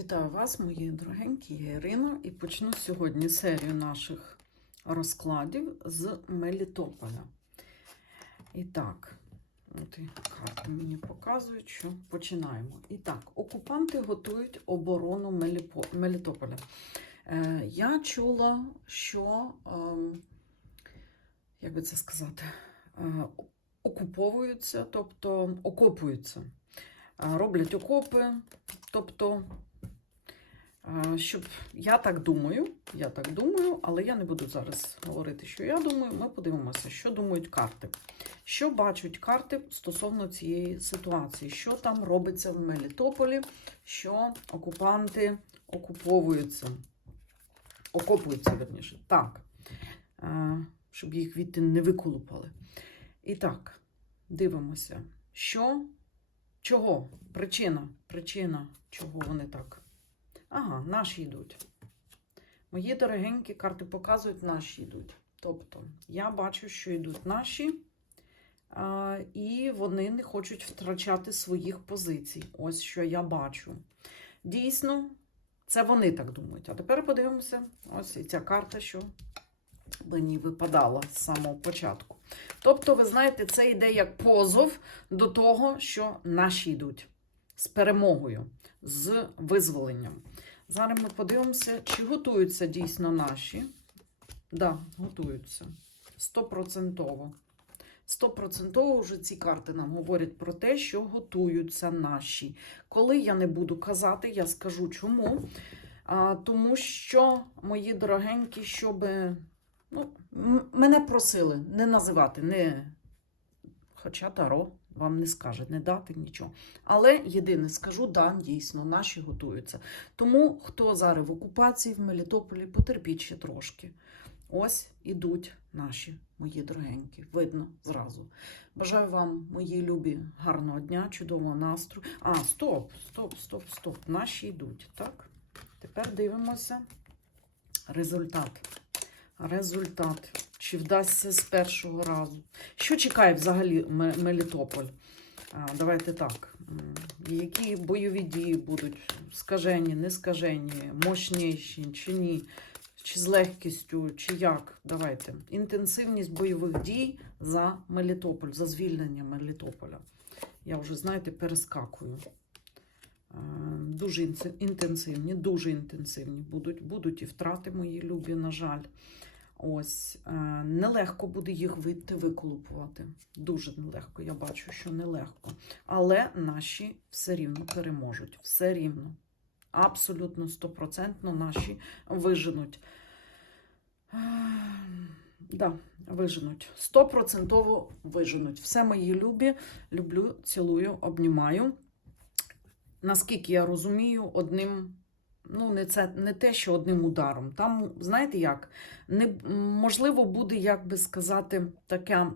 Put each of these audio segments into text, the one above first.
Вітаю вас, мої дорогенькі, я Ірина, і почну сьогодні серію наших розкладів з Мелітополя. І так, от і карти мені показують, що починаємо. І так, окупанти готують оборону Мелітополя. Е, я чула, що, ем, як би це сказати, е, окуповуються, тобто окопуються. Е, Роблять окопи, тобто Е, Щоб я так думаю, я так думаю, але я не буду зараз говорити, що я думаю. Ми подивимося, що думають карти. Що бачать карти стосовно цієї ситуації, що там робиться в Мелітополі, що окупанти окуповуються, окопуються, верніше. Так, щоб їх відти не виколупали. І так, дивимося, що, чого? Причина, причина, чого вони так. Ага, наші йдуть. Мої дорогенькі карти показують, наші йдуть. Тобто, я бачу, що йдуть наші, і вони не хочуть втрачати своїх позицій. Ось що я бачу. Дійсно, це вони так думають. А тепер подивимося, ось і ця карта, що мені випадала з самого початку. Тобто, ви знаєте, це йде як позов до того, що наші йдуть з перемогою, з визволенням. Зараз ми подивимося, чи готуються дійсно наші. Так, да, готуються. Стопроцентово. Стопроцентово вже ці карти нам говорять про те, що готуються наші. Коли я не буду казати, я скажу чому. А, тому що, мої дорогенькі, щоб. Ну, мене просили не називати, не. Хоча Таро вам не скаже, не дати нічого. Але єдине скажу, да, дійсно, наші готуються. Тому, хто зараз в окупації в Мелітополі, потерпіть ще трошки. Ось ідуть наші, мої дорогенькі. Видно зразу. Бажаю вам, мої любі, гарного дня, чудового настрою. А, стоп, стоп, стоп, стоп. Наші йдуть, так? Тепер дивимося результат. Результат. Чи вдасться з першого разу? Що чекає взагалі Мелітополь? А, давайте так. Які бойові дії будуть скажені, не скажені, мощніші чи ні? Чи з легкістю, чи як? Давайте. Інтенсивність бойових дій за Мелітополь, за звільнення Мелітополя. Я вже, знаєте, перескакую. Дуже інтенсивні, дуже інтенсивні будуть. Будуть і втрати мої любі, на жаль. Ось е, нелегко буде їх вийти виколупувати. Дуже нелегко. Я бачу, що нелегко. Але наші все рівно переможуть. Все рівно. Абсолютно стопроцентно наші виженуть. Е, Да, виженуть. Стопроцентово виженуть. Все мої любі. Люблю, цілую, обнімаю. Наскільки я розумію, одним. Ну, не це не те, що одним ударом. Там, знаєте як, не, можливо, буде, як би сказати, таке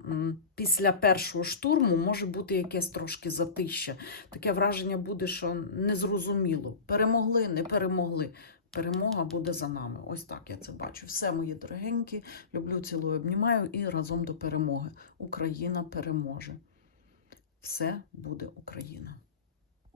після першого штурму може бути якесь трошки затища. Таке враження буде, що незрозуміло. Перемогли, не перемогли. Перемога буде за нами. Ось так я це бачу. Все, мої дорогенькі, люблю, цілую, обнімаю і разом до перемоги. Україна переможе. Все буде Україна.